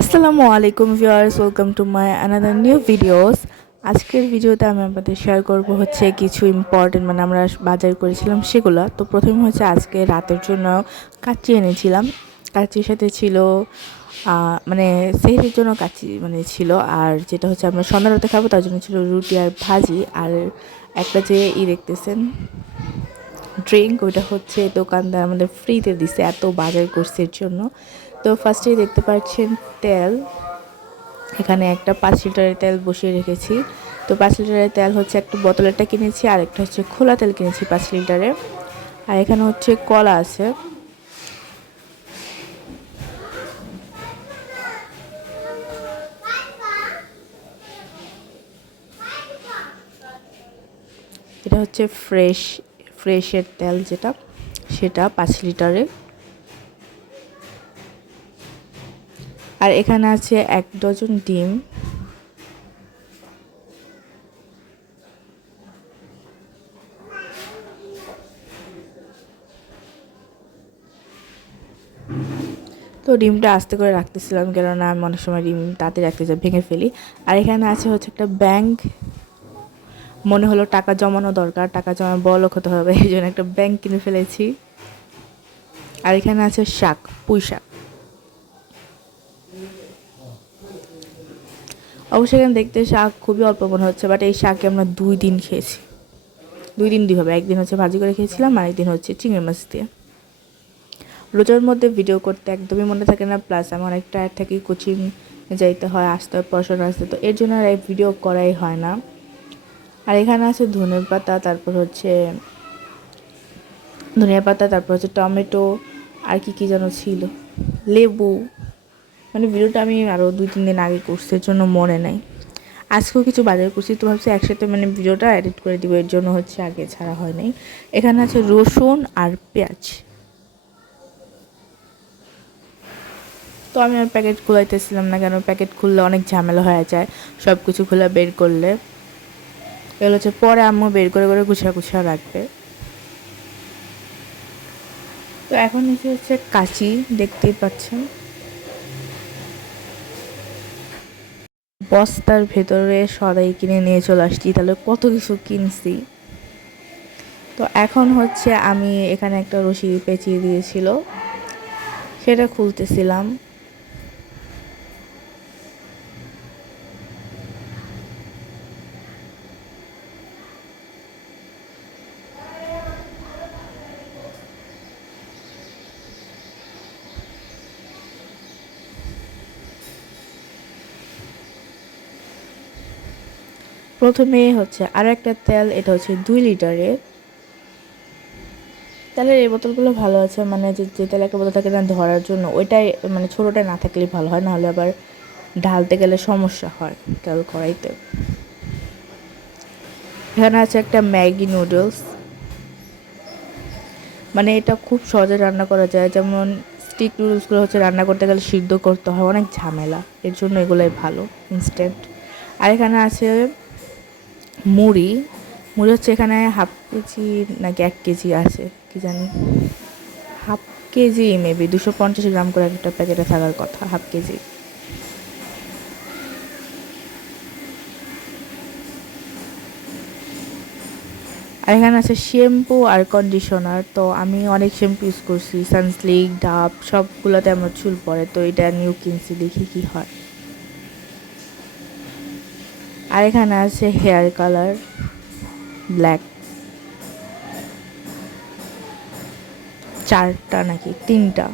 আসসালামু আলাইকুম viewers, welcome to my another new videos. আজকের ভিডিওতে আমি আপনাদের শেয়ার করব হচ্ছে কিছু ইম্পর্টেন্ট মানে আমরা বাজার করেছিলাম সেগুলো। তো প্রথমে হচ্ছে আজকে রাতের জন্য কাচ্চি এনেছিলাম। কাচ্চির সাথে ছিল মানে সেহরির জন্য কাচ্চি মানে ছিল, আর যেটা হচ্ছে আমরা সন্ধ্যা রাতে খাবো তার জন্য ছিল রুটি আর ভাজি। আর একটা যে দেখতেছেন ড্রিঙ্ক, ওইটা হচ্ছে দোকানদার আমাদের ফ্রিতে দিছে এত বাজার করছে এর জন্য। তো ফার্স্টেই দেখতে পাচ্ছেন তেল, এখানে একটা 5 লিটারের তেল বসিয়ে রেখেছি। তো 5 লিটারের তেল হচ্ছে একটা বোতলেরটা কিনেছি, আর একটা হচ্ছে খোলা তেল কিনেছি 5 লিটারের। আর এখানে হচ্ছে কলা আছে। এটা হচ্ছে ফ্রেশের তেল যেটা, সেটা 5 লিটারের। আর এখানে আছে 1 ডজন ডিম। তো ডিমটা আস্তে করে রাখতেছিলাম, কেননা আমি অনেক সময় ডিম তাতে রাখতে যাই ভেঙে ফেলি। আর এখানে আছে হচ্ছে একটা ব্যাংক, মনে হলো টাকা জমানো দরকার, টাকা জমা বড়লোক হতে হবে, এই জন্য একটা ব্যাংক কিনে ফেলেছি। আর এখানে আছে শাক, পুঁই শাক। অবশ্যই এখানে দেখতে শাক খুবই অল্প মনে হচ্ছে, বাট এই শাকে আমরা 2 দিন খেয়েছি। 2 দিন হবে, একদিন হচ্ছে ভাজি করে খেয়েছিলাম, আর একদিন হচ্ছে চিংড়ি মাছ দিয়ে। রোজার মধ্যে ভিডিও করতে একদমই মনে থাকে না, প্লাস আমি অনেক টায়ার্ড থাকি, কোচিং যাইতে হয়, আসতে হয়, পড়াশোনা আসতে, তো এর জন্য আর এই ভিডিও করাই হয় না। আর এখানে আছে ধনে পাতা, তারপর হচ্ছে ধনিয়া পাতা, তারপর হচ্ছে টমেটো, আর কি যেন ছিল, লেবু। মানে ভিডিওটা আমি আরও 2-3 দিন আগে করছি, এর জন্য মনে নাই। আজকেও কিছু বাজার করছি, তো ভাবছি একসাথে মানে ভিডিওটা এডিট করে দিব, এর জন্য হচ্ছে আগে ছাড়া হয় নাই। এখানে আছে রসুন আর পেঁয়াজ। তো আমি আর প্যাকেট খুলাইতেছিলাম না, কেন প্যাকেট খুললে অনেক ঝামেলা হয়ে যায়, সব কিছু খুলে বের করলে। এগুলো হচ্ছে পরে আম্মু বের করে করে গুছা রাখবে। তো এখন এসে হচ্ছে কাঁচি, দেখতেই পাচ্ছেন বস্তার ভেতরে সদাই কিনে নিয়ে চলে আসছি, তাহলে কত কিছু কিনছি। তো এখন হচ্ছে আমি এখানে একটা রশি পেঁচিয়ে দিয়েছিল, সেটা খুলতেছিলাম। প্রথমে হচ্ছে আরও একটা তেল, এটা হচ্ছে 2 লিটারের। তেলের এই বোতলগুলো ভালো আছে, মানে যে তেল একটা বোতল থাকে না ধরার জন্য, ওইটাই মানে ছোটোটা না থাকলেই ভালো হয়, নাহলে আবার ঢালতে গেলে সমস্যা হয় তেল কড়াইতে। এখানে আছে একটা ম্যাগি নুডলস, মানে এটা খুব সহজে রান্না করা যায়। যেমন স্টিক নুডলসগুলো হচ্ছে রান্না করতে গেলে সিদ্ধ করতে হয়, অনেক ঝামেলা, এর জন্য এগুলোই ভালো, ইনস্ট্যান্ট। আর এখানে আছে মুড়ি। মুড়ি হচ্ছে এখানে হাফ কেজি নাকি 1 কেজি আছে কি জানি, হাফ কেজি মেবি 250 গ্রাম করে একটা প্যাকেটে থাকার কথা, হাফ কেজি। আর এখানে আছে শ্যাম্পু আর কন্ডিশনার। তো আমি অনেক শ্যাম্পু ইউজ করছি, সানসিল্ক, ডাব, সবগুলোতে আমার চুল পড়ে, তো এটা নিউ কিনছি, দেখি কি হয়। আর এখানে আছে হেয়ার কালার, ব্ল্যাক, 4টা নাকি 3টা।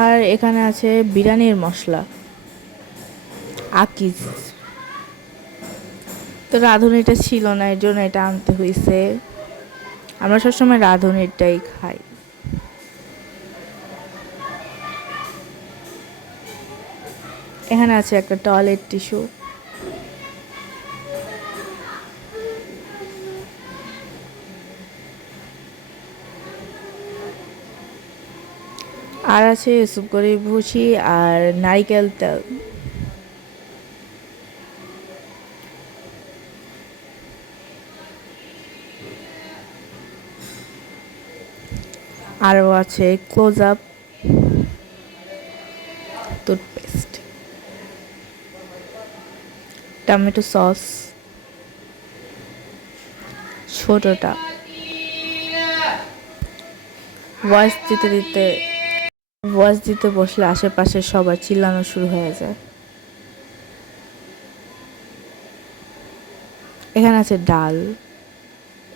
আর এখানে আছে বিরিয়ানির মশলা, আকিজ। তো রাঁধুনিটা ছিল না, এর জন্য এটা আনতে হয়েছে। আমরা সবসময় রাঁধুনিটাই খাই। এখানে আছে একটা টয়লেট টিস্যু। আর আছে সুপকরি ভুসি আর নারিকেল তেল। আরও আছে close up toothpaste, tomato sauce ছোটটা। ভয়েস দিতে বসলে আশেপাশে সবার চিল্লানো শুরু হয়ে যায়। এখানে আছে ডাল,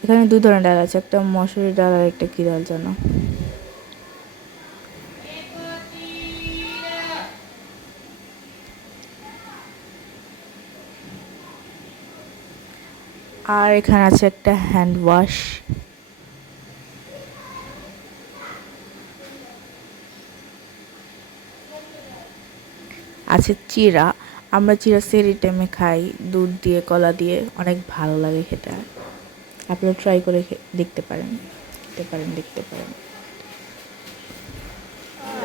এখানে 2 ধরনের ডাল আছে, একটা মসুরি ডাল আর একটা কি ডাল জানো। আর এখানে আছে একটা হ্যান্ড ওয়াশ। আছে চিড়া, আমরা চিড়া সেরি টাইমে খাই দুধ দিয়ে কলা দিয়ে, অনেক ভালো লাগে খেতে। আপনারা ট্রাই করে দেখতে পারেন।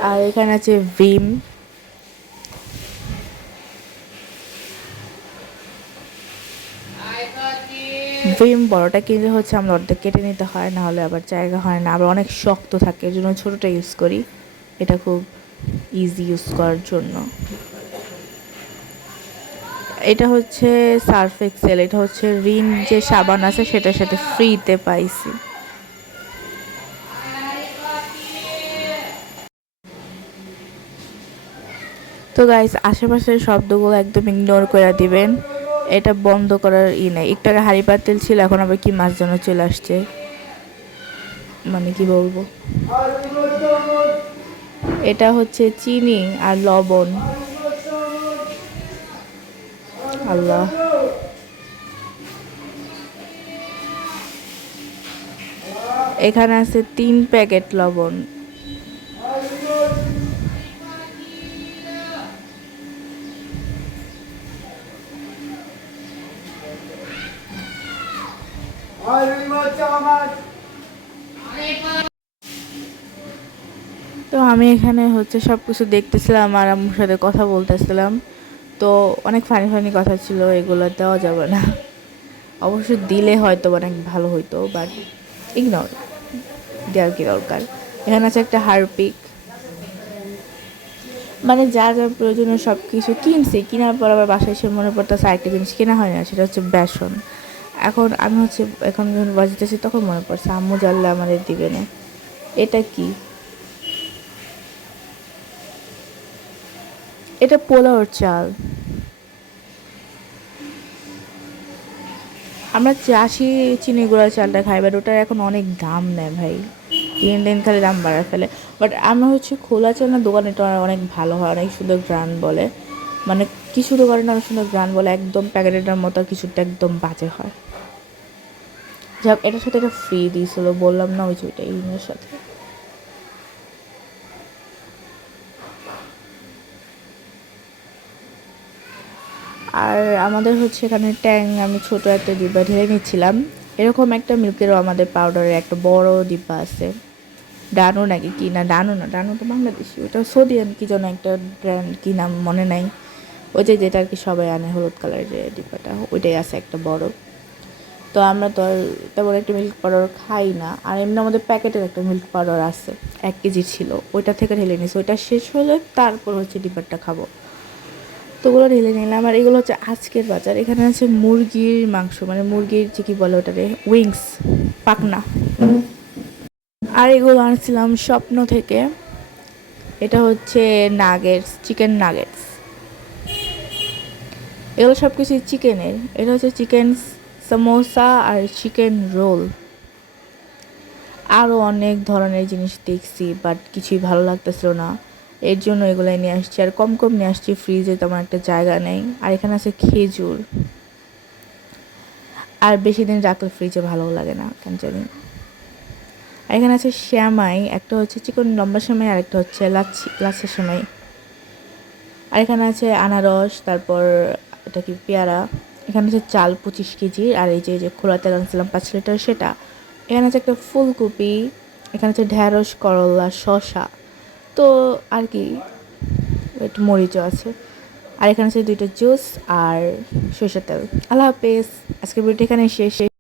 আর এখানে আছে ভিম, বড়টা কিনলে হচ্ছে আমরা অর্ধেক কেটে নিতে হয়, না হলে আবার জায়গা হয় না, আবার অনেক শক্ত থাকে, এর জন্য ছোটোটা ইউজ করি। এটা খুব ইজি ইউজ করার জন্য। এটা হচ্ছে সার্ফ এক্সেল, এটা হচ্ছে রিন যে সাবান আছে সেটার সাথে ফ্রিতে পাইছি। তো গাইস, আশেপাশের শব্দগুলো একদম ইগনোর করে দিবেন, এটা বন্ধ করার নেই। একটু আগে হাঁড়ি পাতিল ছিল, এখন আবার কি মাছ যেন চলে আসছে, মানে কি বলবো। এটা হচ্ছে চিনি আর লবণ। আল্লাহ, এখানে আছে 3 প্যাকেট লবণ। তো আমি এখানে হচ্ছে সব কিছু দেখতেছিলাম আর আম্মুর সাথে কথা বলতেছিলাম। তো অনেক ফানি ফানি কথা ছিল, এগুলো দেওয়া যাবে না। অবশ্য দিলে হয়তো অনেক ভালো হইতো, বাট ইগনোর, দেওয়ার কি দরকার। এখানে আছে একটা হারপিক, মানে যা যা প্রয়োজনীয় সব কিছু কিনছি, কেনার পর আবার বাসায় এসে মনে পড়তেছে আরেকটা জিনিস কেনা হয় না, সেটা হচ্ছে বেসন। এখন যখন বাজতেছি তখন মনে পড়ছে আম্মু জানলে আমাদের দিবে না। এটা কি? এটা পোলাওর চাল। আমরা চাষি চিনি গুঁড়া চালটা খাই, বাট ওটার এখন অনেক দাম নেয় ভাই, দিন দিন খালি দাম বাড়া ফেলে। বাট আমরা হচ্ছে খোলা চাল না, দোকানেটা অনেক ভালো হয়, অনেক সুন্দর গ্রান বলে, মানে কিছু দোকানে অনেক সুন্দর গ্রান বলে, একদম প্যাকেটের মতো, কিছুটা একদম বাজে হয়। যাক, এটার সাথে এটা ফ্রি দিয়েছিল, বললাম না ওই যে ওইটা ইমের সাথে। আর আমাদের হচ্ছে এখানে ট্যাং, আমি ছোট একটা ডিব্বা ঢেলে নিচ্ছিলাম। এরকম একটা মিল্কেরও আমাদের পাউডারের একটা বড় ডিব্বা আছে, ডানো নাকি কি না, ডানো না, ডানো তো বাংলাদেশি, ওটা সোডিয়াম কি যেন একটা ব্র্যান্ড, কি নাম মনে নাই। ওই যে যেটা আর কি সবাই আনে হলুদ কালারের যে ডিব্বাটা, ওইটাই আছে একটা বড়। তো আমরা তো আর তেমন একটা মিল্ক পাউডার খাই না, আর এমনি আমাদের প্যাকেটের একটা মিল্ক পাউডার আছে 1 কেজি ছিল, ওইটা থেকে ঢেলে নিছি, ওইটা শেষ হলে তারপর হচ্ছে ডিব্বাটা খাবো। তো ওগুলো ঢেলে নিলাম। আর এগুলো হচ্ছে আজকের বাজার। এখানে আছে মুরগির মাংস, মানে মুরগির যে কী বলে ওটারে, উইংস, পাকনা। আর এগুলো আনছিলাম স্বপ্ন থেকে, এটা হচ্ছে নাগেটস, চিকেন নাগেটস। এগুলো সব কিছুই চিকেনের। এটা হচ্ছে চিকেন সামোসা আর চিকেন রোল। আরও অনেক ধরনের জিনিস দেখছি, বাট কিছুই ভালো লাগতেছিল না, এর জন্য এগুলো নিয়ে আসছি। আর কম কম নিয়ে আসছি, ফ্রিজে তেমন একটা জায়গা নেই। আর এখানে আছে খেজুর, আর বেশি দিন রাখলে ফ্রিজে ভালোও লাগে না কেন জানি। আর এখানে আছে শ্যামাই, একটা হচ্ছে চিকন লম্বা সেমাই, আর একটা হচ্ছে লাচ্ছা সেমাই। আর এখানে আছে আনারস, তারপর এটা কি পেয়ারা। এখানে আছে চাল 25 কেজি, আর এই যে খোলা তেল আনছিলাম 5 লিটার সেটা। এখানে আছে একটা ফুলকপি, এখানে আছে ঢ্যাঁড়স, করলা, শসা, তো আর কি একটু মরিচও আছে। আর এখানে আছে 2টা জুস আর সরিষার তেল। আল্লাহ হাফেজ, আজকের ভিডিওটা এখানে শেষ।